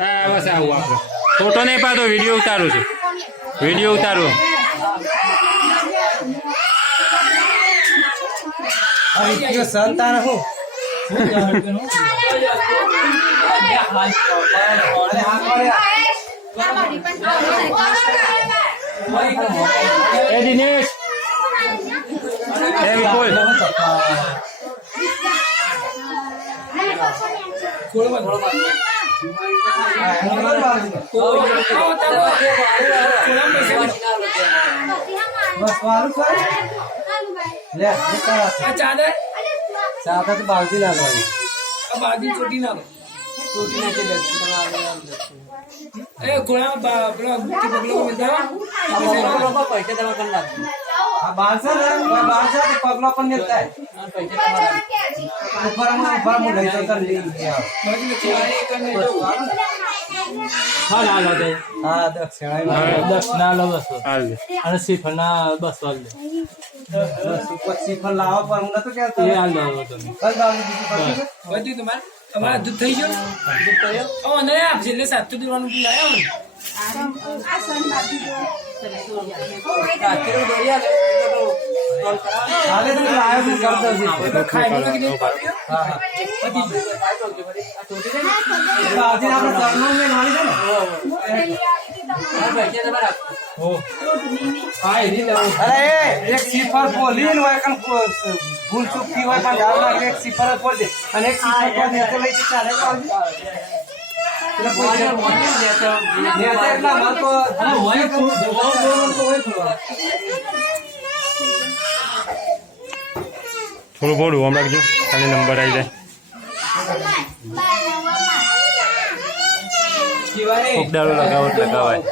હા બસ આવું આપણે ફોટો નહીં પાડતો વીડિયો ઉતારું છું. વીડિયો ઉતારું. એ દિનેશ. એ વિપુલ. ચાદર તો બાવજી આ બાજુ ચોટી નાખો તૂટી નાખી દે એ ઘોડા પેલો ગુપ્તી પગલો બધા આ નહીં અને શ્રીફળ ના બસો શ્રીફળ લાવવા પણ હું નતો ગયું? બધું તમારે? તમારા દૂધ થઈ ગયું? ઓ અને આપશે એટલે સાતું દેવાનું લાવ્યો અરે એક શ્રીફળ બોલી ને હોય ભૂલ ચૂકથી હોય પણ ધાર લાગે એક સિફર બોલી અને એક સિફર બોલી લઈ ચાલે એટલે પૈસા એટલા માર તો અરે હોય થોડું બહુ બોલવાનું તો હોય થોડું. થોડું બોલું હમણાં જો ખાલી નંબર આવી જાય. કોક દાડો લગાવો લગાવાય.